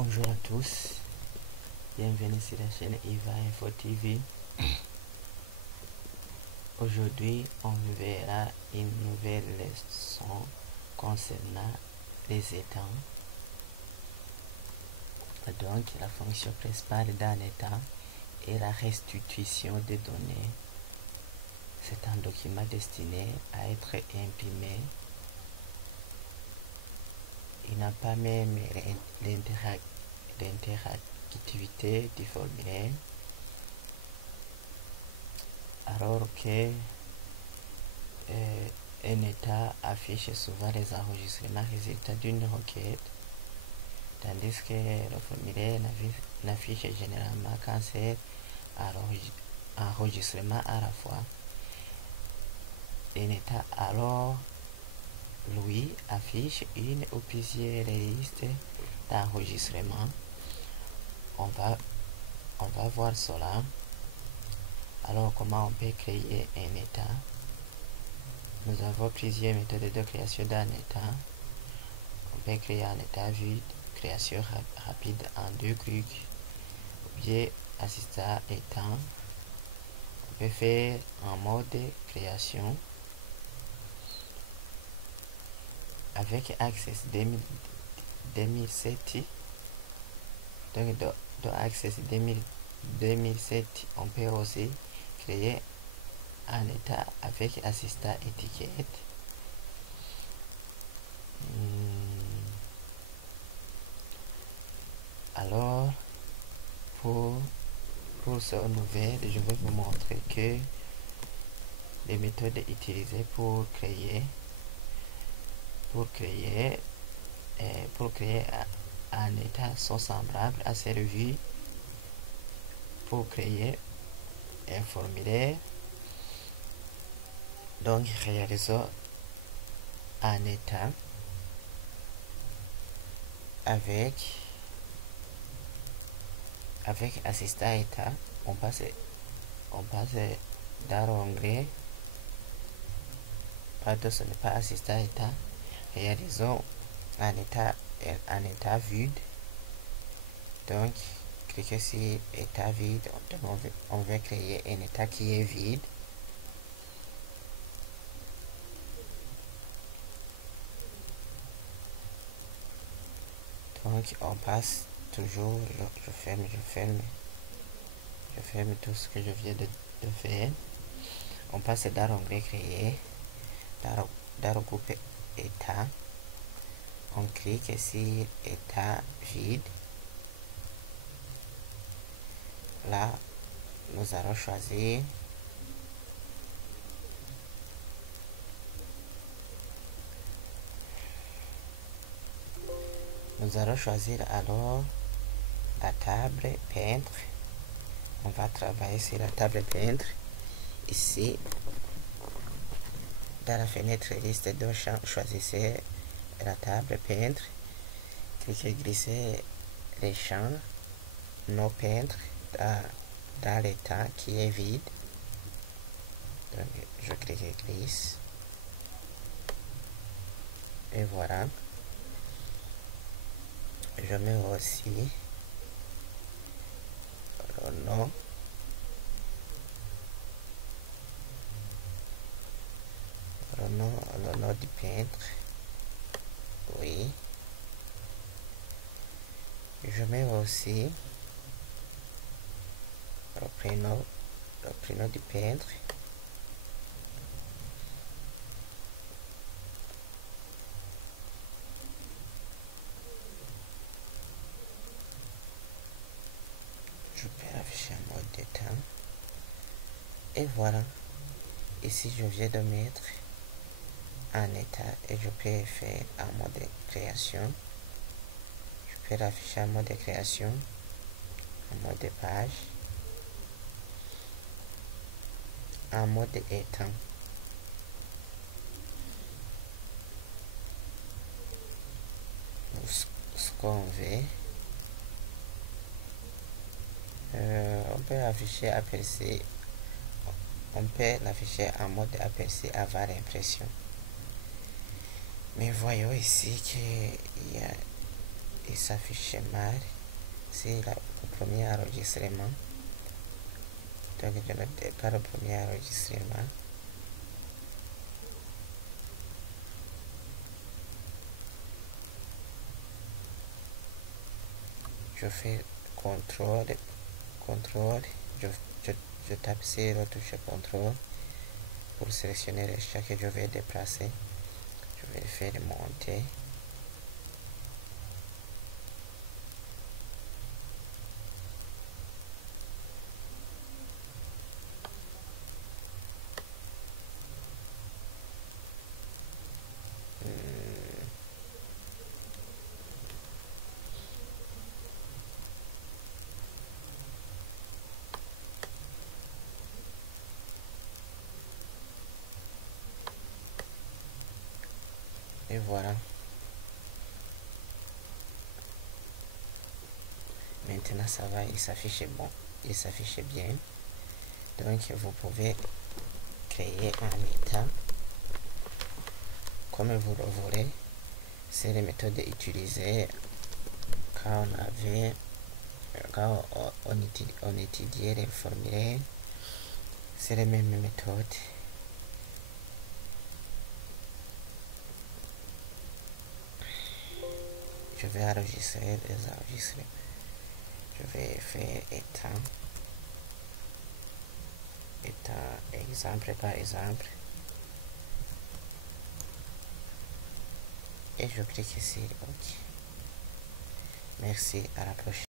Bonjour à tous, bienvenue sur la chaîne Eva Info TV. Aujourd'hui, on verra une nouvelle leçon concernant les étangs. Donc, la fonction principale d'un étang est la restitution des données. C'est un document destiné à être imprimé. Il n'a pas même l'interactivité du formulaire, alors que un état affiche souvent les enregistrements résultats d'une requête, tandis que le formulaire n'affiche généralement qu'un seul enregistrement à la fois. Un état alors, lui, affiche une ou plusieurs listes d'enregistrements. On va voir cela. Alors, comment on peut créer un état? Nous avons plusieurs méthodes de création d'un état. On peut créer un état vide, création rapide en 2 clics, ou bien assistant étant. On peut faire en mode création avec Access 2007. Donc, dans Access 2007, on peut aussi créer un état avec assistant étiquette. Alors, pour ce nouvel, je vais vous montrer que les méthodes utilisées pour créer un état sont semblables à celles vues pour créer un formulaire. Donc, réalisons un état avec assistant état. On passe dans l'onglet, pardon, ce n'est pas assistant état. Réalisons un état vide. Donc, cliquez sur état vide. On va créer un état qui est vide. Donc, on passe toujours, je ferme tout ce que je viens de faire. On passe dans l'onglet créer, dans le groupe état. On clique sur état vide. Là, nous allons choisir alors la table peintre. On va travailler sur la table peintre. Ici, dans la fenêtre liste de champs, choisissez la table peintre. Cliquez glisser les champs non peintre dans l'état qui est vide. Donc, je clique glisse. Et voilà. Je mets aussi le nom. Le nom du peintre. Oui. Je mets aussi le prénom du peintre. Je peux afficher un mode d'état. Et voilà. Ici, je viens de mettre un état et je peux faire un mode de création. Je peux afficher un mode de création, un mode de page, un mode étang. Ce qu'on veut. On peut afficher aperçu. On peut l'afficher en mode aperçu avant l'impression. Mais voyons ici qu'il il s'affiche mal. C'est le premier enregistrement. Donc je ne pas le premier enregistrement. Je fais contrôle, je tape sur la touche contrôle pour sélectionner les chats que je vais déplacer. Je vais faire monter. Et voilà. Maintenant ça va, il s'affiche bon, il s'affiche bien. Donc vous pouvez créer un état comme vous le voulez. C'est les méthodes utilisées quand on étudiait les formulaires. C'est les mêmes méthodes. Je vais enregistrer les enregistrements. Je vais faire état exemple par exemple. Et je clique sur OK. Merci, à la prochaine.